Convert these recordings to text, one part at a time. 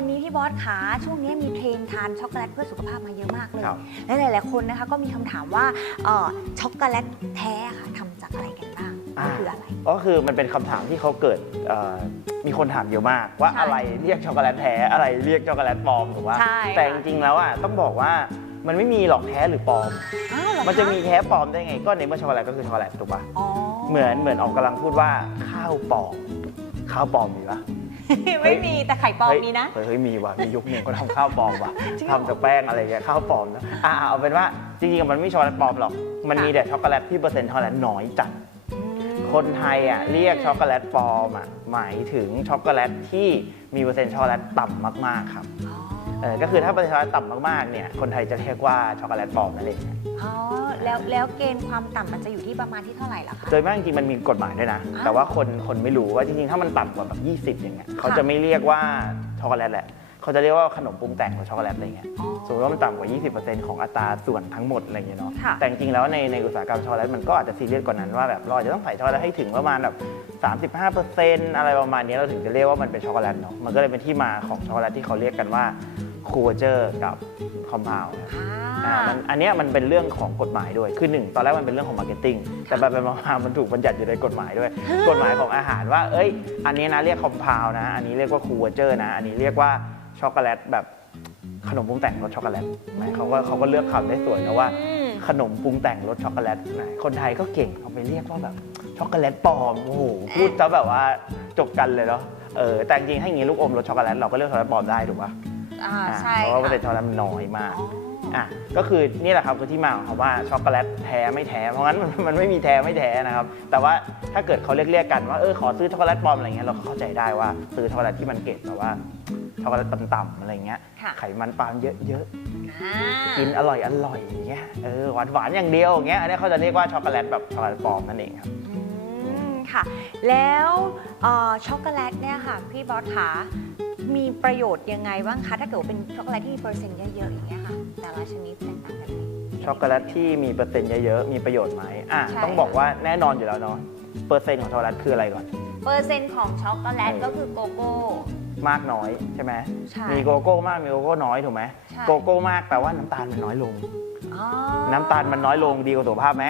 วันนี้พี่บอสขาช่วงนี้มีเทรนด์ทานช็อกโกแลตเพื่อสุขภาพมาเยอะมากเลย ครับ และหลาย ๆ คนนะคะก็มีคำถามว่าเอ่อช็อกโกแลตแท้ค่ะทำจากอะไรกันบ้างมันคืออะไร ก็คือมันเป็นคำถามที่เขาเกิดเอ่อมีคนถามเยอะมาก ว่าใช่อะไรเรียกช็อกโกแลตแท้อะไรเรียกช็อกโกแลตปลอมถูกปะใช่แต่ค่ะ จริงๆแล้วอะต้องบอกว่ามันไม่มีหรอกแท้หรือปลอม อ้าวเหรอมันจะคมีแท้ปลอมได้ไง ก็ในเมื่อช็อกโกแลตก็คือช็อกโกแลตถูกปะอ๋อเหมือนเหมือนออกกำลังพูดว่าข้าวปลอมข้าวปลอมมีปะ ไม่มีแต่ไข่ปลอมมีนะเฮ้ยเฮ้ยมีว่ะมียุคหนึ่งก็ทำข้าวปลอมว่ะจริงเหรอทำจากแป้งอะไรเงี้ยข้าวปลอมนะอ่าเอาเป็นว่าจริงๆมันไม่มีช็อกโกแลตปลอมหรอก มันมีแต่ช็อกโกแลตที่เปอร์เซ็นต์ช็อกโกแลตน้อยจัดอืมคนไทยอะเรียกช็อกโกแลตปลอมอะหมายถึงช็อกโกแลตที่มีเปอร์เซ็นต์ช็อกโกแลตต่ำมากๆครับอ๋อ เออก็คือถ้าเปอร์เซ็นต์ช็อกโกแลตต่ำมากๆเนี่ยคนไทยจะเรียกว่าช็อกโกแลตปลอมนั่นเองอ๋อแล้วแล้วเกณฑ์ความต่ำมันจะอยู่ที่ประมาณที่เท่าไหร่ล่ะคะ โดยมากจริงๆมันมีกฎหมายด้วยนะอ่าแต่ว่าคนคนไม่รู้ว่าจริงๆ ถ้ามันต่ำกว่าแบบ 20 อย่างเงี้ยเขาจะไม่เรียกว่าช็อกโกแลตแหละเขาจะเรียกว่าขนมปรุงแต่งของช็อกโกแลตอะไรเงี้ยอ๋อสมมติว่ามันต่ำกว่า 20%ของอัตราส่วนทั้งหมดอะไรเงี้ยเนาะค่ะ แต่จริงๆแล้วในในอุตสาหกรรมช็อกโกแลตมันก็อาจจะซีเรียสกว่านั้นว่าแบบเราอาจจะต้องใส่ช็อกโกแลตให้ถึงประมาณแบบ35%อะไรประมาณนี้เราถึงจะเรียกว่ามันเป็นช็อกโกแลตเนาะมันก็เลยเป็นที่มาของช็อกโกแลตที่เขาเรียกกันว่า คูเจอร์กับคอมเพลอ่าอ่ามันอันเนี้ยมันเป็นเรื่องของกฎหมายด้วย คือหนึ่งตอนแรกมันเป็นเรื่องของมาร์เก็ตติ้งแต่ไปไปมาๆมันถูกบัญญัติอยู่ในกฎหมายด้วย กฎหมายของอาหารว่า เอ้ย อันนี้นะเรียกคอมเพลนะ อันนี้เรียกว่าคูเจอร์นะ อันนี้เรียกว่าช็อกโกแลตแบบขนมปรุงแต่งรสช็อกโกแลตแหมเขาก็เขาก็เลือกคำได้สวยนะว่าอืมขนมปรุงแต่งรสช็อกโกแลตแหมคนไทยก็เก่งเอาไปเรียกว่าแบบช็อกโกแลตปลอมโอ้โหพูดจะแบบว่าจบกันเลยเนาะเออแต่จริงๆถ้าอย่างงี้ลูกอมรสช็อกโกแลตเราก็เรียกช็อกโกแลตปลอมได้ถูกปะ อ่าอ่าใช่เพราะว่าเปอร์เซ็นค่ะต์ช็อกโกแลตมันน้อยมากอ๋ออะก็คือนี่แหละครับคือที่มาของคำว่าช็อกโกแลตแท้ไม่แท้เพราะงั้นมันมันไม่มีแท้ไม่แท้นะครับ แต่ว่าถ้าเกิดเขาเรียกเรียกๆกันว่าเออขอซื้อช็อกโกแลตปลอมอะไรเงี้ยเราก็เข้าใจได้ว่าซื้อช็อกโกแลตที่มันเกรดแบบว่าช็อกโกแลตต่ำๆอะไรเงี้ยค่ะ ไขมันปาล์มเยอะอ่าๆกินอร่อยอร่อยอย่างเงี้ย เออหวานหวานๆอย่างเดียวอย่างเงี้ย อันนี้เขาจะเรียกว่าช็อกโกแลตแบบช็อกโกแลตปลอมนั่นเองครับ อืมค่ะ แล้วเอ่อช็อกโกแลตเนี่ยค่ะ พี่บอสขา มีประโยชน์ยังไงบ้างคะ ถ้าเกิดว่าเป็นช็อกโกแลตที่มีเปอร์เซ็นต์เยอะๆอย่างเงี้ยค่ะ แต่ละชนิดแตกต่างกันไหม ช็อกโกแลตที่มีเปอร์เซ็นต์เยอะๆ มีประโยชน์ไหมอะใช่ ต้องบอกว่าแน่นอนอยู่แล้วเนาะ เปอร์เซ็นต์ของช็อกโกแลตคืออะไรก่อน เปอร์เซ็นต์ของช็อกโกแลตเออก็คือโกโก้ มากน้อยใช่ไหม ใช่มีโกโก้มาก มีโกโก้น้อยถูกไหม ใช่ โกโก้มากแปลว่าน้ำตาลมันน้อยลง อ๋อ น้ำตาลมันน้อยลงดีกว่าสุขภาพไหม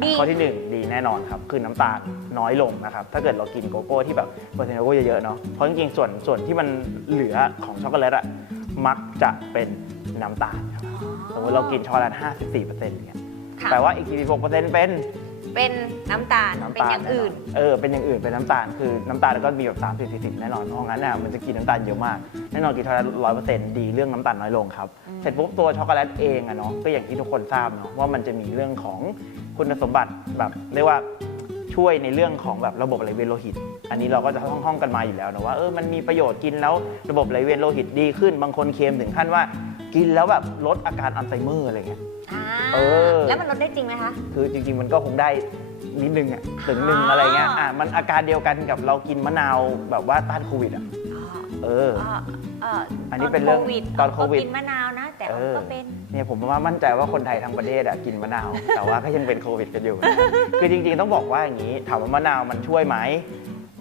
ดี ข้อที่หนึ่งดีแน่นอนครับคือน้ำตาลน้อยลงนะครับถ้าเกิดเรากินโกโก้ที่แบบเปอร์เซ็นต์โกโก้เยอะๆเนาะเพราะจริงๆส่วนส่วนที่มันเหลือของช็อกโกแลตอะมักจะเป็นน้ำตาลครับสมมติเรากินช็อกโกแลต54%อย่างเงี้ยค่ะ แปลว่าอีก46%เป็น เป็นน้ำตาล น้ำเป็นตาลอย่างอื่น เออ เป็นอย่างอื่น เป็นน้ำตาล คือน้ำตาลก็มีแบบ30 40แน่นอน เพราะงั้นน่ะมันจะกินน้ำตาลเยอะมาก แน่นอนกินช็อกโกแลตร้อยเปอร์เซ็นต์ดีเรื่องน้ำตาลน้อยลงครับอืมเสร็จปุ๊บตัวช็อกโกแลตเองอะเนาะ ก็อย่างที่ทุกคนทราบเนาะว่ามันจะมีเรื่องของ คุณสมบัติแบบเรียกว่าช่วยในเรื่องของแบบระบบไหลเวียนโลหิต อันนี้เราก็จะท่องท่องๆกันมาอยู่แล้วนะว่าเออมันมีประโยชน์กินแล้วระบบไหลเวียนโลหิตดีขึ้น บางคนเคลมถึงขั้นว่ากินแล้วแบบลดอาการอัลไซเมอร์อะไรเงี้ยอ่าเออ แล้วมันลดได้จริงไหมคะ คือจริง ๆ มันก็คงได้นิดนึงอะถึงหนึ่งอ๋อออะไรเงี้ยอะมันอาการเดียวกันกับเรากินมะนาวแบบว่าต้านโควิดอะอ๋อ เอออ่าเอ่ออันนี้เป็นเรื่องโควิดตอนโควิดก็กินมะนาวนะ แต่เออก็เป็น เนี่ยผมว่ามั่นใจว่าคนไทยทั้งประเทศอะกินมะนาว แต่ว่าก็ยังเป็นโควิดกันอยู่คือจริงๆต้องบอกว่าอย่างนี้ ถามว่ามะนาวมันช่วยไหม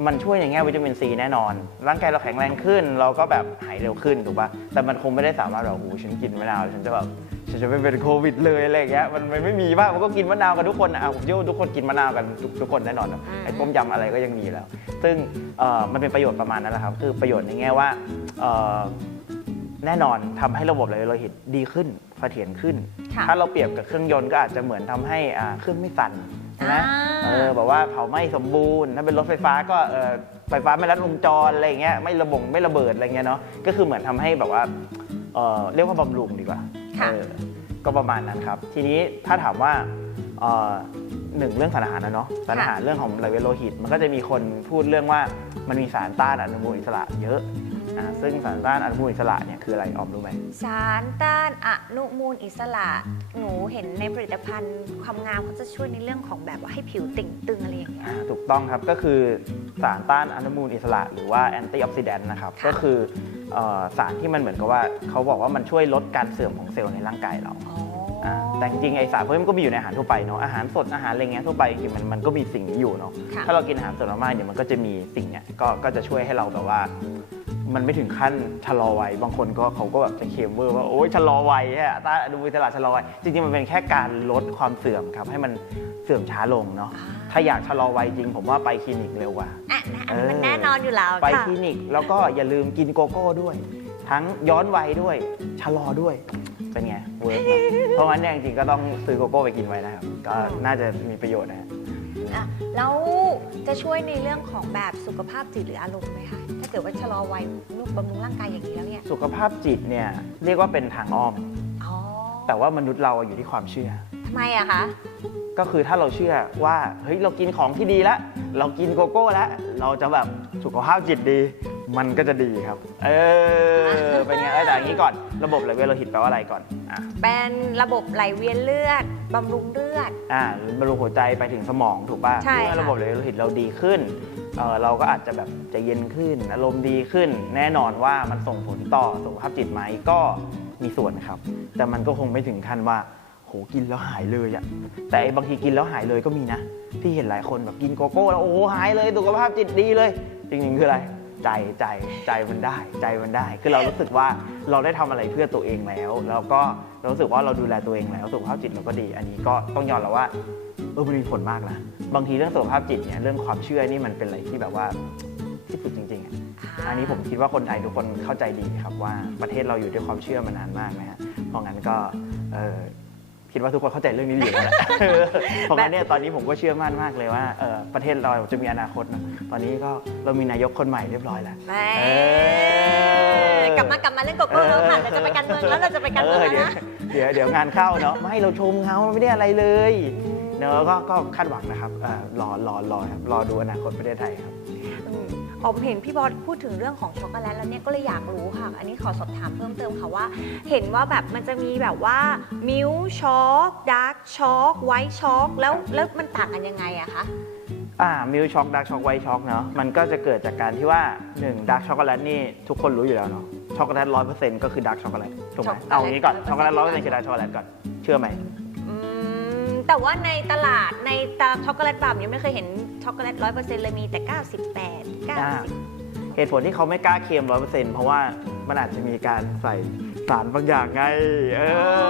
มันช่วยในแง่วิตามินซีแน่นอน ร่างกายเราแข็งแรงขึ้น เราก็แบบหายเร็วขึ้นถูกปะแต่มันคงไม่ได้สามารถแบบโอ้โหฉันกินมะนาวฉันจะแบบฉันจะไม่เป็นโควิดเลยอะไรอย่างเงี้ยมันมันไม่มีบ้างมันก็กินมะนาวกันทุกคนอะอะผมเชื่อว่าทุกคนกินมะนาวกันทุกทุกคนแน่นอนอะอืมไอ้ต้มยำอะไรก็ยังมีอยู่แล้ว ซึ่งเอ่อมันเป็นประโยชน์ประมาณนั้นแหละครับ คือประโยชน์ในแง่ว่าเอ่อแน่นอนทำให้ระบบไหลเวียนโลหิตดีขึ้นเสถียรขึ้น ค่ะ ถ้าเราเปรียบกับเครื่องยนต์ก็อาจจะเหมือนทำให้อ่าเครื่องไม่สั่นใช่ไหม อ่าเออ แบบว่าเผาไหม้สมบูรณ์ ถ้าเป็นรถไฟฟ้าก็เออไฟฟ้าไม่รัดวงจรอะไรอย่างเงี้ยไม่ระบงไม่ระเบิดอะไรเงี้ยเนาะก็คือเหมือนทำให้แบบว่าเออเรียกว่าบำรุงดีกว่าค่ะเออก็ประมาณนั้นครับ ทีนี้ถ้าถามว่าเอ่อหนึ่งเรื่องสารอาหารนะเนาะสารอาหารเรื่องของไหลเวียนโลหิต มันก็จะมีคนพูดเรื่องว่ามันมีสารต้านอนุมูลอิสระเยอะ อ่าซึ่งสารต้านอนุมูลอิสระเนี่ยคืออะไรออมรู้ไหม สารต้านอนุมูลอิสระ หนูเห็นในผลิตภัณฑ์ความงามเขาจะช่วยในเรื่องของแบบว่าให้ผิวเต่งตึงอะไรอย่างเงี้ยอ่าถูกต้องครับก็คือสารต้านอนุมูลอิสระ หรือว่าแอนตี้ออกซิแดนต์นะครับค่ะ ก็คือเอ่อสารที่มันเหมือนกับว่าเขาบอกว่ามันช่วยลดการเสื่อมของเซลล์ในร่างกายเราอ๋อาแต่จริงๆไอสารพวกนี้มันก็มีอยู่ในอาหารทั่วไปเนาะอาหารสดอาหารอะไรเงี้ยทั่วไปจริงๆมันมันก็มีสิ่งนี้อยู่เนาะ ค่ะ ถ้าเรากินอาหารสดมากๆเดี๋ยวมันก็จะมีสิ่งเนี้ยก็ก็จะช่วยให้เราแบบว่า มันไม่ถึงขั้นชะลอวัยบางคนก็เขาก็แบบจะเคลมเวอร์ว่าโอ๊ยชะลอวัยอะตาดูตลาดชะลอวัยจริงๆมันเป็นแค่การลดความเสื่อมครับให้มันเสื่อมช้าลงเนาะอ่าถ้าอยากชะลอวัยจริง ผมว่าไปคลินิกเร็วกว่าอะนะอันเออมันแน่นอนอยู่แล้วไปค่ะคลินิกแล้วก็อย่าลืมกินโกโก้ด้วย ทั้งย้อนวัยด้วยชะลอด้วยเป็นไงเวิร์กไหมเพราะงั้นเนี่ยจริงๆก็ต้องซื้อโกโก้ไปกินไว้นะครับก็น่าจะมีประโยชน์นะฮะ อะแล้วจะช่วยในเรื่องของแบบสุขภาพจิตหรืออารมณ์ไหมคะถ้า เกิดว่าชะลอวัยลูกบำรุงร่างกายอย่างนี้แล้วเนี่ยสุขภาพจิตเนี่ยเรียกว่าเป็นทางอ้อม อ๋อแต่ว่ามนุษย์เราอยู่ที่ความเชื่อ ทำไมอะคะ ก็คือถ้าเราเชื่อว่าเฮ้ยเรากินของที่ดีแล้ว เรากินโกโก้แล้ว เราจะแบบสุขภาพจิตดี มันก็จะดีครับ เออเป็นไงเอ้ยแต่อย่างนี้ก่อนระบบไหลเวียนโลหิตแปลว่าอะไรก่อนอะเป็นระบบไหลเวียนเลือด บำรุงเลือด อ่าบรรลุหัวใจไปถึงสมองถูกป่ะใช่เมื่อค่ะระบบไหลเวียนโลหิตเราดีขึ้นเออเราก็อาจจะแบบใจเย็นขึ้น อารมณ์ดีขึ้น แน่นอนว่ามันส่งผลต่อสุขภาพจิตไหมก็มีส่วนนะครับ แต่มันก็คงไม่ถึงขั้นว่า โหกินแล้วหายเลยอะแต่ไอ้บางทีกินแล้วหายเลยก็มีนะ ที่เห็นหลายคนแบบกินโกโก้แล้วโอ้โหหายเลยสุขภาพจิตดีเลย จริงๆคืออะไร ใจใจใจมันได้ ใจมันได้ คือเรารู้สึกว่าเราได้ทำอะไรเพื่อตัวเองแล้ว แล้วก็ เรารู้สึกว่าเราดูแลตัวเองแล้วสุขภาพจิตเราก็ดี อันนี้ก็ต้องยอมรับว่าเออมันมีผลมากนะบางทีเรื่องสุขภาพจิตเนี่ยเรื่องความเชื่อนี่มันเป็นอะไรที่แบบว่าที่สุดจริงๆอะอันนี้ผมคิดว่าคนไทยทุกคนเข้าใจดีครับว่าประเทศเราอยู่ด้วยความเชื่อมานานมากนะฮะเพราะงั้นก็เออคิดว่าทุกคนเข้าใจเรื่องนี้ดีอยู่แล้วแหละ เพราะงั้นเนี่ยตอนนี้ผมก็เชื่อมั่นมากเลยว่าเออประเทศเราจะมีอนาคตนะตอนนี้ก็เรามีนายกคนใหม่เรียบร้อยแล้วแหมเออ กลับมากลับมาเล่นโกโก้แล้วค่ะเราจะไปการเมืองแล้วเราจะไปการเมืองเอแล้วอนะเดี๋ยวเดี๋ยวเดี๋ยวงานเข้าเนาะไม่เราชมเขาไม่ได้อะไรเลยเนอะก็ก็คาดหวังนะครับเออรอรอรอครับรอดูอนาคตประเทศไทยครับอืมอ๋อผมเห็นพี่บอสพูดถึงเรื่องของช็อกโกแลตแล้วเนี่ยก็เลยอยากรู้ค่ะ อันนี้ขอสอบถามเพิ่มเติมค่ะว่า เห็นว่าแบบมันจะมีแบบว่ามิลช็อกดาร์กช็อกไวท์ช็อกแล้วแล้วมันต่างกันยังไงอะคะ อ่ามิลช็อกดักช็อกไวช็อกเนาะมันก็จะเกิดจากการที่ว่า1ดักช็อกโกแลตนี่ทุกคนรู้อยู่แล้วเนาะช็อกโกแลตร้อยเปอร์เซ็นต์ก็คือดักช็อกโกแลตถูกไหมช็อกโกแลต เอางี้ก่อน100%ช็อกโกแลตร้อยเปอร์เซ็นต์คือดักช็อกโกแลตก่อนเชื่อไหมอืมแต่ว่าในตลาดในตลาดช็อกโกแลตแบบนี้ไม่เคยเห็นช็อกโกแลตร้อยเปอร์เซ็นต์เลยมีแต่ 98 อ่า90 เหตุผลที่เขาไม่กล้าเคลมร้อยเปอร์เซ็นต์เพราะว่ามันอาจจะมีการใส่ สารบางอย่างไง เอ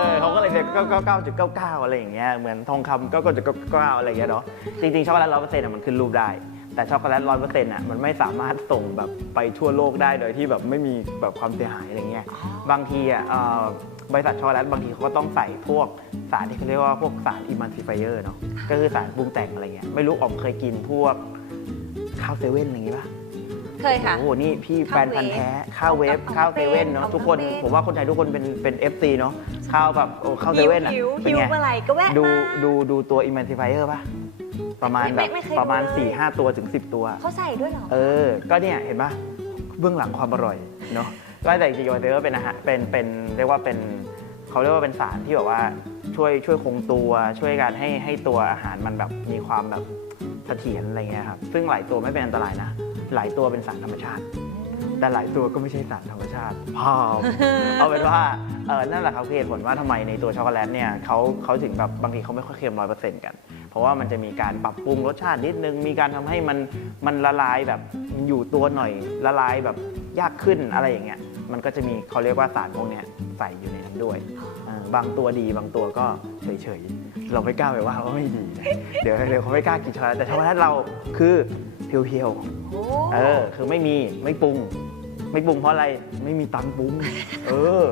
อเขาก็เลยเรียกเก้าเก้าเก้าจุดเก้าเก้าอะไรอย่างเงี้ย เหมือนทองคำเก้าเก้าจุดเก้าเก้าอะไรอย่างเงี้ยเนาะ จริงๆ ช็อกโกแลตร้อยเปอร์เซ็นต์มันขึ้นรูปได้ แต่ช็อกโกแลตร้อยเปอร์เซ็นต์อะ มันไม่สามารถส่งแบบไปทั่วโลกได้ โดยที่แบบไม่มีแบบความเสียหายอะไรเงี้ย บางทีอะบริษัทช็อกโกแลตบางทีเขาก็ต้องใส่พวกสารที่เขาเรียกว่าพวกสารอิมันซิฟายเออร์เนาะ ก็คือสารปรุงแต่งอะไรเงี้ย ไม่รู้ออมเคยกินพวกข้าวเซเว่นอะไรอย่างงี้ป่ะ เคยค่ะโอ้โหนี่พี่แฟข้าวนพันธุ์เวฟแท้ข้าวเวฟเอาข้าวเซเว่นเอาเนาะเอาทุกคนเวฟผมว่าคนไทยทุกคนเป็นเป็นเอฟซีเนาะข้าวแบบโอ้ข้าวเซเว่นอะหิวเป็นหิวไงเมื่อไหร่ก็แวะดูมาดูดูตัวอิมันซิฟายเออร์ป่ะประมาณไม่แบบไม่เคยประมาณดูเลย4ี่ห้าตัวถึง 10 ตัวเขาใส่ด้วยเหรอ เออ ก็เนี่ยเห็นป่ะเบื้องหลังความอร่อยเนาะก็แต่จริงๆอิมันซิฟายเออร์เป็นอาหารเป็นเป็นเรียกว่าเป็นเขาเรียกว่าเป็นสารที่แบบว่าช่วยช่วยคงตัวช่วยการให้ให้ตัวอาหารมันแบบมีความแบบเสถียรอะไรเงี้ยครับซึ่งหลายตัวไม่เป็นอันตรายนะ หลายตัวเป็นสารธรรมชาติ แต่หลายตัวก็ไม่ใช่สารธรรมชาติพอมเอาเป็นว่าเออนั่นแหละครับคือเหตุผลว่าทำไมในตัวช็อกโกแลตเนี่ยเขาเขาถึงแบบบางทีเขาไม่ค่อยเค็มร้อยเปอร์เซ็นต์กัน เพราะว่ามันจะมีการปรับปรุงรสชาตินิดนึง มีการทำให้มันมันละลายแบบมันอยู่ตัวหน่อยละลายแบบยากขึ้นอะไรอย่างเงี้ยมันก็จะมีเขาเรียกว่าสารพวกเนี้ยใส่อยู่ในนั้นด้วยเออบางตัวดีบางตัวก็เฉยๆ เราไม่กล้าไปว่าว่าไม่ดีนะเดี๋ยวเดี๋ยวเขาไม่กล้ากินช็อกโกแลตแต่ช็อกโกแลตเราคือเพียวๆโอ้เออคือไม่มีไม่ปรุง ไม่ปรุงเพราะอะไรไม่มีตังค์ปรุง เออ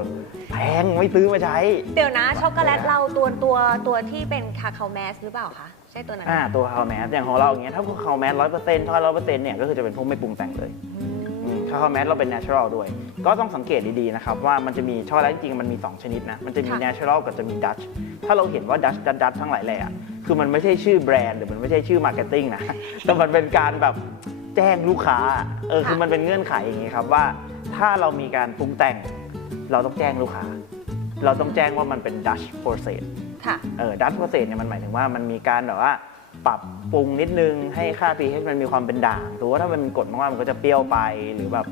แพงไม่ซื้อมาใช้ เดี๋ยวนะช็อกโกแลตเราตัวตัวตัวที่เป็นคาคาแมสหรือเปล่าคะ ใช่ตัวนั้นไหมอ่าตัวคาราแมสอย่างของเราอย่างเงี้ยถ้าคาราแมสร้อยเปอร์เซ็นต์ถ้าร้อยเปอร์เซ็นต์เนี่ยก็คือจะเป็นพวกไม่ปรุงแต่งเลย อืม อืมคาราแมสเราเป็น natural ด้วย ก็ต้องสังเกตดีๆนะครับว่ามันจะมีช็อกโกแลตจริงๆมันมี 2 ชนิดนะ มันจะมี natural กับจะมี Dutch ถ้าเราเห็นว่า Dutch Dutch Dutch ทั้งหลายแหล่อะคือมันไม่ใช่ชื่อแบรนด์หรือมันไม่ใช่ชื่อมาร์เก็ตติ้งนะแต่มันเป็นการแบบแจ้งลูกค้าเออคือมันเป็นเงื่อนไขอย่างงี้ครับว่า ถ้าเรามีการปรุงแต่ง เราต้องแจ้งลูกค้า เราต้องแจ้งว่ามันเป็น Dutch process ค่ะเออดัตโปรเซสเนี่ยมันหมายถึงว่ามันมีการแบบว่า ปรับปรุงนิดนึงให้ค่า pH มันมีความเป็นด่างหรือว่าถ้ามันกรดมากๆมันก็จะเปรี้ยวไป หรือแบบ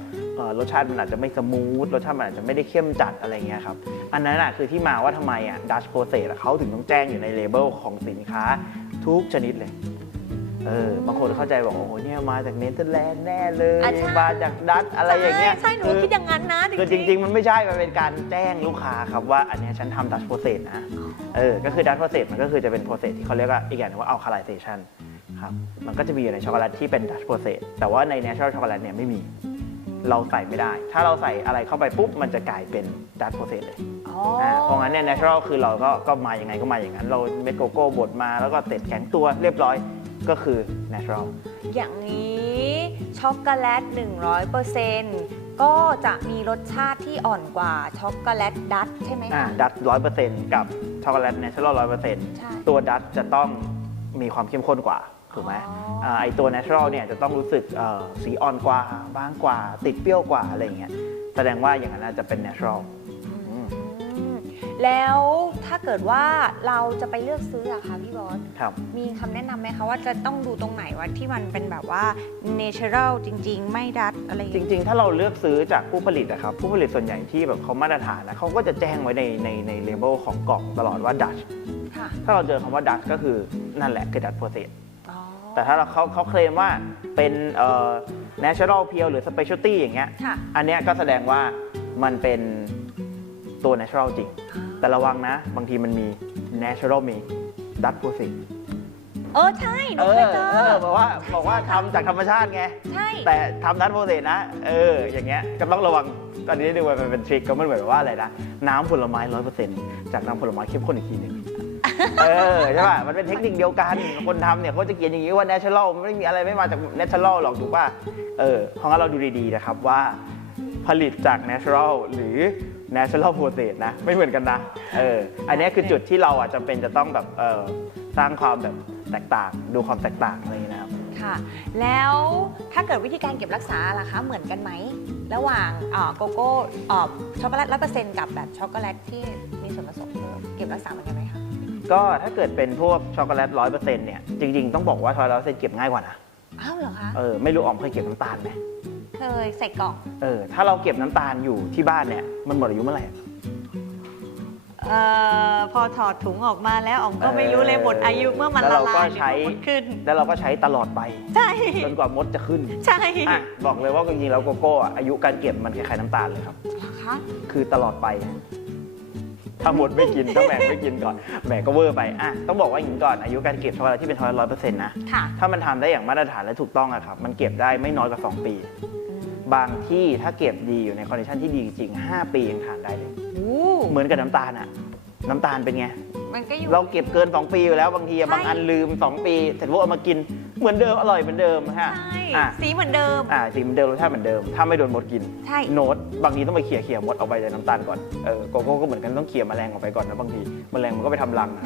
รสชาติมันอาจจะไม่สมูทรสชาติมันอาจจะไม่ได้เข้มจัดอะไรเงี้ยครับอันนั้นอะคือที่มาว่าทำไมอะดัชโปรเซสเขาถึงต้องแจ้งอยู่ในเลเบลของสินค้าทุกชนิดเลย เเออบางคนเข้าใจบอกโอ้โหเนี่ยมาจากเนเธอร์แลนด์แน่เลยอะใช่ มาจากดัตช์อะไรอย่างเงี้ยใช่ใช่หนูก็คิดอย่างนั้นนะคือจริง ๆ มันไม่ใช่มันเป็นการแจ้งลูกค้าครับว่าอันเนี้ยฉันทำดัตช์โปรเซสนะเออก็คือดัตช์โปรเซสมันก็คือจะเป็นโปรเซสที่เขาเรียกว่าอีกอย่างหนึงว่าอัลคาไลเซชันครับมันก็จะมีอยู่ในช็อกโกแลตที่เป็นดัตช์โปรเซสแต่ว่าใน natural ช็อกโกแลตเนี่ยไม่มีเราใส่ไม่ได้ ถ้าเราใส่อะไรเข้าไปปุ๊บมันจะกลายเป็นดัตช์โปรเซสเลยอ๋ออ่าเพราะงั้นเนี่ย natural คือเราก็ก็มาอย่างไงก็มาอย่างนั้น เราเม็ดโกโก้บดมาแล้วก็เสร็จแข็งตัวเรียบร้อย ก็คือ natural อย่างนี้ช็อกโกแลต 100%ก็จะมีรสชาติที่อ่อนกว่าช็อกโกแลตดัตใช่ไหมอ่าคะดัตร้อยเปอร์เซ็นต์กับช็อกโกแลต natural ร้อยเปอร์เซ็นต์ใช่ ตัวดัตจะต้องมีความเข้มข้นกว่า ถูกไหมอ๋ออ่าไอตัว natural เนี่ยจะต้องรู้สึกเอ่อสีอ่อนกว่าบางกว่า ติดเปรี้ยวกว่าอะไรอย่างเงี้ยแสดงว่าอย่างนั้นน่าจะเป็น natural อืมอืม แล้วถ้าเกิดว่าเราจะไปเลือกซื้ออะคะพี่บอส ครับ มีคำแนะนำไหมคะว่าจะต้องดูตรงไหนว่าที่มันเป็นแบบว่า natural จริง ๆ ไม่ดัดอะไรอย่างจเงี้ย ริง ๆ ถ้าเราเลือกซื้อจากผู้ผลิตนะครับ ผู้ผลิตส่วนใหญ่ที่แบบเขามาตรฐานนะเขาก็จะแจ้งไว้ในในในเลเบลของกล่องตลอดว่าดัชค่ะ ถ้าเราเจอคำว่าดัชก็คือนั่นแหละคือดัชโปรเซส อ๋อ แต่ถ้าเราเขาเขาเคลมว่าเป็นเอ่อ natural pure หรือ specialty อย่างเงี้ย ค่ะ อันเนี้ยก็แสดงว่ามันเป็นตัว natural จริง แต่ระวังนะ บางทีมันมี natural มี dust process เออ ใช่หนูเอเคอยเจเอออบอกว่าบอกว่าทำจากธรรมชาติไง ใช่ แต่ทำ dust process นะ เออ อย่างเงี้ยก็ต้องระวังตอนนี้ดูมันเป็นทริคก็มันเหมือนว่าอะไรนะ น้ำผลไม้ร้อยเปอร์เซ็นต์จากน้ำผลไม้เข้มข้นอีกทีหนึ่งเออใช่ป่ะมันเป็นเทคนิคเดียวกัน คนทำเนี่ยเขาจะเขียนอย่างนี้ว่า natural ไม่มีอะไรไม่มาจาก natural หรอกถูกป่ะเออเพราะงั้นเราดูดีๆนะครับว่า ผลิตจาก natural หรือ natural process นะ ไม่เหมือนกันนะเอออันเนี้ยคือจุดที่เราอะจำเป็นจะต้องแบบเออสร้างความแบบแตกต่าง ดูความแตกต่างอะไรอย่างเงี้ยนะครับค่ะ แล้วถ้าเกิดวิธีการเก็บรักษาล่ะคะเหมือนกันไหม ระหว่างเอ่อโกโก้เอ่อช็อกโกแลตร้อยเปอร์เซ็นต์กับแบบช็อกโกแลตที่มีส่วนผสมเพิ่มเก็บรักษาเหมือนกันไหมคะก็ถ้าเกิดเป็นพวกช็อกโกแลตร้อยเปอร์เซ็นต์เนี่ยจริงๆ ต้องบอกว่าช็อกโกแลตร้อยเปอร์เซ็นต์เก็บง่ายกว่านะอ้าวเหรอคะเออไม่รู้ออมเคยเก็บน้ำตาลไหม เคยใส่กล่องเออ ถ้าเราเก็บน้ำตาลอยู่ที่บ้านเนี่ย มันหมดอายุเมื่อไหร่ เอ่อพอถอดถุงออกมาแล้วอ๋อมก็ไม่เออรู้เลยหมดอายุเมื่อมันแล้วละเราลาก็ยหรือใช้ว่าหมดขึ้น แล้วเราก็ใช้ตลอดไป ใช่ จนกว่ามดจะขึ้นใช่อะบอกเลยว่าจริงๆแล้วโกโก้อะอายุการเก็บมันคล้ายๆน้ำตาลเลยครับเหรอคะคือตลอดไป ถ้าหมดไม่กินต้องแบ่งไม่กินก่อนแบ่งก็เวอร์ไปอะต้องบอกว่าอย่างนี้ก่อนอายุการเก็บช็อกโกแลตที่เป็นช็อกโกแลตร้อยเปอร์เซ็นต์นะ ค่ะ ถ้ามันทำได้อย่างมาตรฐานและถูกต้องอะครับ มันเก็บได้ไม่น้อยกว่า 2 ปีอืม บางที่ถ้าเก็บดีอยู่ในคอนดิชันที่ดีจริงๆ5ปียังทานได้เลย โอ้เหมือนกับน้ำตาลอะน้ำตาลเป็นไง มันก็อยู่ เราเก็บเกิน 2 ปีอยู่แล้วบางทีอะใช่ บางอันลืม 2 ปีเสร็จพวกเอามากินเหมือนเดิมอร่อยเหมือนเดิมฮะใช่ อะสีเหมือนเดิม อ่าสีเหมือนเดิมรสชาติเหมือนเดิม ถ้าไม่โดนมดกิน ใช่ โน้ตบางทีต้องไปเขี่ยเขี่ยมดเอาไปจากน้ำตาลก่อนเออโกโก้ก็เหมือนกันต้องเขี่ยแมลงออกไปก่อนนะบางทีแมลงมันก็ไปทำรังอะ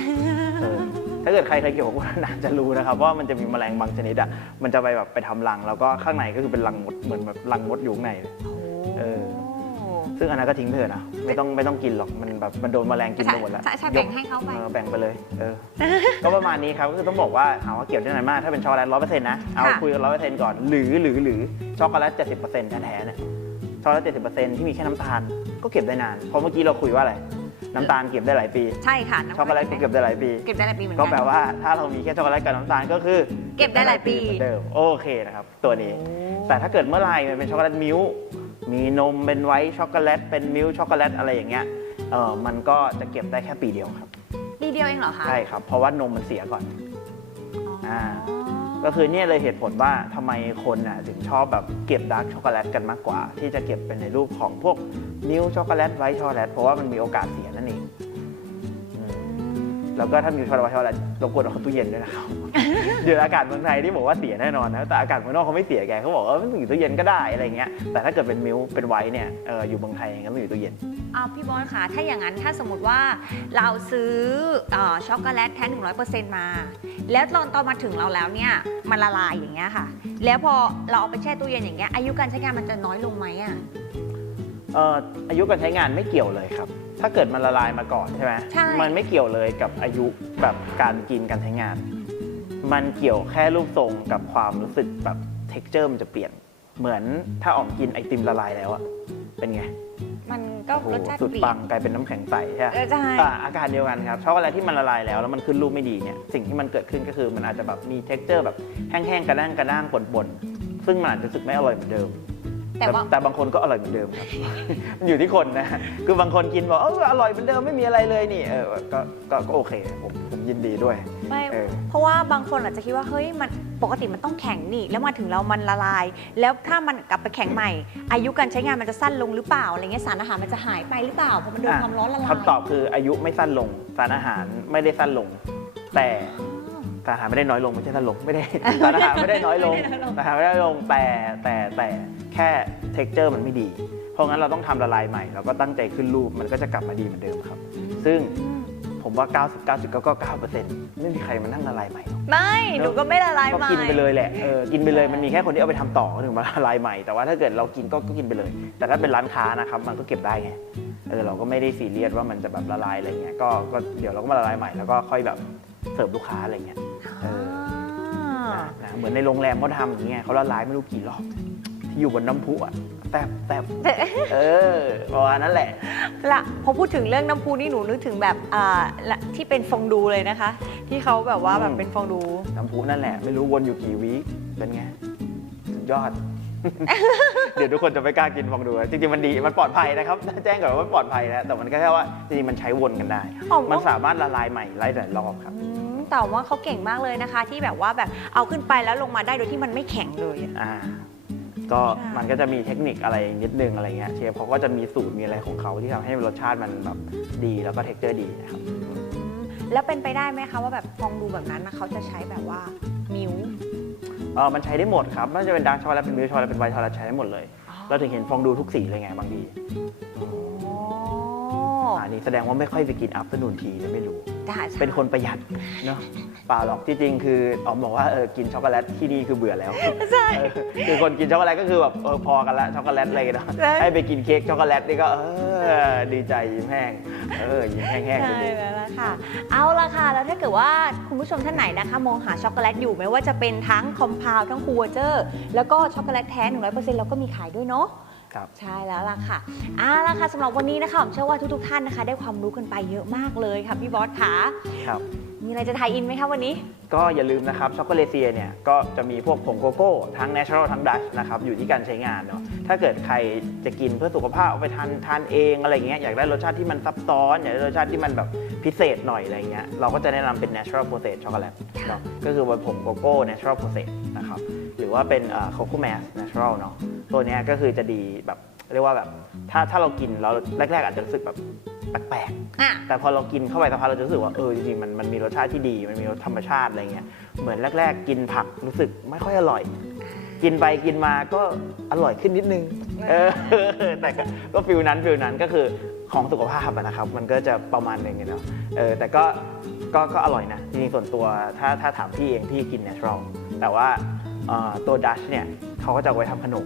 เออ ถ้าเกิดใครเคยเกี่ยวกับโกโก้นานจะรู้นะครับว่ามันจะมีแมลงบางชนิดอะมันจะไปแบบไปทำรัง แล้วก็ข้างในก็คือเป็นรังมดเหมือนแบบรังมดอยู่ข้างในเลยเออซึ่งอันนั้นก็ทิ้งเถอะนะไม่ต้องไม่ต้องกินหรอกมันแบบมันโดนแมลงกินไปหมดแล้วใช่ใช่ยแบ่กงให้เขาไปเออแบ่งไปเลยเออก็ประมาณนี้ครับก็คือต้องบอกว่าถามว่าเกี่ยวได้ไหนมากถ้าเป็นช็อกโกแลตร้อยเปอร์เซ็นต์นะเอาค่ะคุยกันร้อยเปอร์เซ็นต์ก่อนหรือหรือหรือช็อกโกแลตเจ็ดสิบเปอร์เซ็นต์แท้ๆเนี่ยช็อกโกแลตเจ็ดสิบเปอร์เซ็นต์ที่มีแค่น้ำตาลก็เก็บได้นานเพราะเมื่อกี้เราคุยว่าอะไร น้ำตาลเก็บได้หลายปี ใช่ค่ะช็อกโกแลตก็เก็บได้หลายปี เก็บได้หลายปีเหมือนก็กันแปลว่าถ้าเรามีแค่ช็อกโกแลตกับน้ำตาลก็คือ เก็บได้หลายปีเหมือนเดิมโอเคนะครับตัวนี้ แต่ถ้าเกิดเมื่อไหร่มันเป็นช็อกโกแลตมิลค์มีนมเป็นไวท์ช็อกโกแลตเป็นมิลค์ช็อกโกแลตอะไรอย่างเงี้ยเออมันก็จะเก็บได้แค่ปีเดียวครับ ปีเดียวเองเหรอคะใช่ครับเพราะว่านมมันเสียก่อนอ๋อ ก็คือเนี่ยเลยเหตุผลว่าทำไมคนน่ะถึงชอบแบบเก็บดาร์กช็อกโกแลตกันมากกว่า ที่จะเก็บเป็นในรูปของพวกมิลค์ช็อกโกแลตไวท์ช็อกโกแลตเพราะว่ามันมีโอกาสเสียนั่นเองอืมแล้วก็ถ้ามีช็อกโกแลตช็อกโกแลตรบกวนเอาเข้าตู้เย็นด้วยนะครับเดี๋ยวอากาศเมืองไทยที่บอกว่าเสียแน่นอนนะแต่อากาศเมืองนอกเขาไม่เสียแกเขาบอกว่ามันอยู่ตู้เย็นก็ได้อะไรเงี้ยแต่ถ้าเกิดเป็นมิลค์เป็นไวท์เนี่ยเอออยู่เมืองไทยงั้นต้องอยู่ตู้เย็นอ้าวพี่บอลคะถ้าอย่างนั้นถ้าสมมติว่าเราซื้อเอ่อช็อกโกแลตแท้100%มา แล้วตอนตอนมาถึงเราแล้วเนี่ยมันละลายอย่างเงี้ยค่ะ แล้วพอเราเอาไปแช่ตู้เย็นอย่างเงี้ยอายุการใช้งานมันจะน้อยลงไหมอะเอ่ออายุการใช้งานไม่เกี่ยวเลยครับ ถ้าเกิดมันละลายมาก่อนใช่ไหมใช่ มันไม่เกี่ยวเลยกับอายุแบบการกินการใช้งาน มันเกี่ยวแค่รูปทรงกับความรู้สึกแบบ t e x t อร์มันจะเปลี่ยน เหมือนถ้าออมกินไอติมละลายแล้วอะเป็นไง มันก็โอ้โหรสชาติสุดเปลี่ยปัน งกลายเป็นน้ำแข็งใสใช่ไหมเออใช่ อ่าอาการเดียวกันครับช็อกโกแลตที่มันละลายแล้วแล้วมันขึ้นรูปไม่ดีเนี่ยสิ่งที่มันเกิดขึ้นก็คือมันอาจจะแบบมี t e x t อร์แบบแห้งๆกระด้างกระด้างปนๆซึ่งมันอาจจะรู้สึกไม่อร่อยเหมือนเดิม แต่ว่า แต่บางคนก็อร่อยเหมือนเดิมครับ มันอยู่ที่คนนะ คือบางคนกินบอกเอออร่อยเหมือนเดิมไม่มีอะไรเลยนี่เออก็ก็ก็โอเคผมผมยินดีด้วยไม่เออ เพราะว่าบางคนอาจจะคิดว่าเฮ้ยมันปกติมันต้องแข็งนี่ แล้วมาถึงเรามันละลาย แล้วถ้ามันกลับไปแข็งใหม่ อายุการใช้งานมันจะสั้นลงหรือเปล่าอะไรเงี้ยสารอาหารมันจะหายไปหรือเปล่าเพราะมันโดนความร้อนละลาย คำตอบคืออายุไม่สั้นลงสารอาหารไม่ได้สั้นลง แต่สาร อาหารไม่ได้น้อยลงไม่ใช่สั้นลงไม่ได้สารอาหารไม่ได้น้อยลงไม่ได้น้อยลงสารอาหารไม่ได้น้อยลงแต่แต่แต่แค่ t e x t อร์มันไม่ดี เพราะงั้นเราต้องทำละลายใหม่แล้วก็ตั้งใจขึ้นรูปมันก็จะกลับมาดีเหมือนเดิมครับ ซึ่งอืมผมว่า90 99ไม่มีใครมานั่งละลายใหม่ ไม่ หนูก็ไม่ละลายก็ใหม่กินไปเลยแหละ เออ กินไปเลย มันมีแค่คนที่เอาไปทำต่อถึงมาละลายใหม่ แต่ว่าถ้าเกิดเรากินก็ก็กินไปเลย แต่ถ้าเป็นร้านค้านะครับ มันก็เก็บได้ไง เออ เราก็ไม่ได้ซีเรียสว่ามันจะแบบละลายอะไรเงี้ย ก็ ก็เดี๋ยวเราก็มาละลายใหม่ แล้วก็ค่อยแบบ เสิร์ฟลูกค้าอะไรเงี้ยเอออ่านะเหมือนในโรงแรมเขาทำอย่างเงี้ยเขาละลายไม่รู้กี่รอบที่อยู่บนน้ำพุอะแตบแตบเออประมาณนั้นแหละ ละพอพูดถึงเรื่องน้ำพุนี่หนูนึกถึงแบบอ่าละที่เป็นฟองดูเลยนะคะ ที่เขาแบบว่าแบบเป็นฟองดู น้ำพุนั่นแหละ ไม่รู้วนอยู่กี่วิเป็นไงสุดยอด เดี๋ยวทุกคนจะไม่กล้ากินฟองดูนะจริงๆมันดีมันปลอดภัยนะครับแจ้งก่อนว่ามันปลอดภัยนะแต่มันก็แค่ว่าจริงๆมันใช้วนกันได้อ๋อก็มันสามารถละลายใหม่หลายๆรอบครับอืมแต่ว่าเขาเก่งมากเลยนะคะ ที่แบบว่าแบบเอาขึ้นไปแล้วลงมาได้โดยที่มันไม่แข็งเลยอะอ่าก็ค่ะมันก็จะมีเทคนิคอะไรนิดนึงอะไรเงี้ยเชฟเขาก็จะมีสูตรมีอะไรของเขาที่ทำให้รสชาติมันแบบดีแล้วก็เท็กเจอร์ดีนะครับอืมแล้วเป็นไปได้ไหมคะว่าแบบฟองดูแบบนั้นนะเขาจะใช้แบบว่ามิว เออมันใช้ได้หมดครับไม่ว่าจะเป็นดาร์กช็อกโกแลตเป็นมิลค์ช็อกโกแลตเป็นไวท์ช็อกโกแลตใช้ได้หมดเลย เราถึงเห็นฟองดูทุกสีเลยไงบางที อ๋ออันนี้แสดงว่าไม่ค่อยไปกินอั t เ r อร์นูนทีไม่รู้ได้ใช่เป็นคนประหยัดเนาะเปล่าหรอกที่จริงคือออมบอกว่าเออกินช็อกโกแลตที่นี่คือเบื่อแล้วใช่เออคือคนกินช็อกโกแลตก็คือแบบเออพอกันละช็อกโกแลตอะไรกันเนาะใช่ให้ไปกินเค้กช็อกโกแลตนี่ก็เออดีใจยิ้มแห้งเออยิ้มแห้งๆใช่ไปเลยแล้วล่ะค่ะ เอาละค่ะแล้วถ้าเกิดว่าคุณผู้ชมท่านไหนนะคะ มองหาช็อกโกแลตอยู่ไม่ว่าจะเป็นทั้งคอมเพลทั้งคูเจอร์แล้วก็ช็อกโกแลตแท้100%เราก็มีขายด้วยเนาะ ครับ ใช่แล้วล่ะค่ะเอาละค่ะสำหรับวันนี้นะคะผมเชื่อว่าทุกๆท่านนะคะ ได้ความรู้กันไปเยอะมากเลยค่ะพี่บอสค่ะครับ มีอะไรจะทายอินไหมคะวันนี้ ก็อย่าลืมนะครับช็อกโกเลเซียเนี่ยก็จะมีพวกผงโกโก้ทั้ง natural ทั้ง Dutch นะครับอยู่ที่การใช้งานเนาะถ้าเกิดใครจะกินเพื่อสุขภาพเอาไปทานทานเองอะไรเงี้ยอยากได้รสชาติที่มันซับซ้อน อยากได้รสชาติที่มันแบบพิเศษหน่อยอะไรเงี้ยเราก็จะแนะนำเป็น natural process ช็อกโกแลตเนาะก็คือว่าผงโกโก้ natural process นะครับห รือว่าเป็นโคโค่แมส natural เนาะตัวเนี้ยก็คือจะดีแบบเรียกว่าแบบถ้าถ้าเรากินเราแรก ๆ อาจจะรู้สึกแบบแปลกๆอะแต่พอเรากินเข้าไปสักพักเราจะรู้สึกว่าเออจริงๆมันมันมีรสชาติที่ดี มันมีรสธรรมชาติอะไรเงี้ย เหมือนแรก ๆ กินผักรู้สึกไม่ค่อยอร่อย กินไปกินมาก็อร่อยขึ้นนิดนึง เออแต่ก็ก็ฟิลนั้นฟิลนั้นก็คือของสุขภาพอะนะครับ มันก็จะประมาณหนึงเนาะเออแต่ก็ก็ก็อร่อยนะจริงๆส่วนตัวถ้าถ้าถามพี่เองพี่กิน natural แต่ว่าเอ่อ ตัวดัชเนี่ยเขาก็จะเอาไว้ทำขนม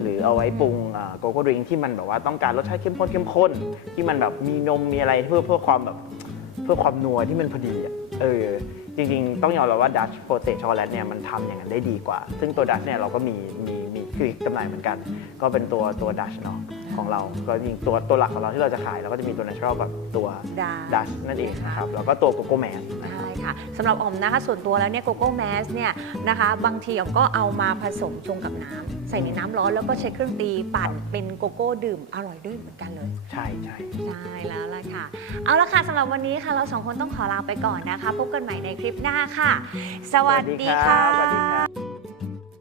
หรือเอาไว้ปรุงโกโก้ดริงที่มันแบบว่าต้องการรสชาติเข้มข้นเข้มข้น ที่มันแบบมีนมมีอะไรเพื่อเพื่อความแบบเพื่อความนัวที่มันพอดีอะเออจริงๆ ต้องยอมรับว่าดัชโปรเซสช็อกโกแลตเนี่ยมันทำอย่างนั้นได้ดีกว่า ซึ่งตัวดัชเนี่ยเราก็มีมีมีคือจำหน่ายเหมือนกัน ก็เป็นตัวตัวดัชเนาะของเรา ก็จริงๆตัวตัวหลักของเราที่เราจะขายเราก็จะมีตัว natural กับตัวได้ดัชนั่นเองนะครับ แล้วก็ตัวโกโก้แมนใช่ ค่ะสำหรับออมนะคะส่วนตัวแล้วเนี่ยโกโก้แมสเนี่ยนะคะบางทีออมก็เอามาผสมชงกับน้ำใส่ในน้ำร้อนแล้วก็ใช้เครื่องตีปั่นเป็นโกโก้ดื่มอร่อยด้วยเหมือนกันเลย ใช่ใช่ใช่แล้วล่ะค่ะ เอาละค่ะสำหรับวันนี้ค่ะเราสองคนต้องขอลาไปก่อนนะคะ พบกันใหม่ในคลิปหน้าค่ะ สวัสดีค่ะ สวัสดีครับ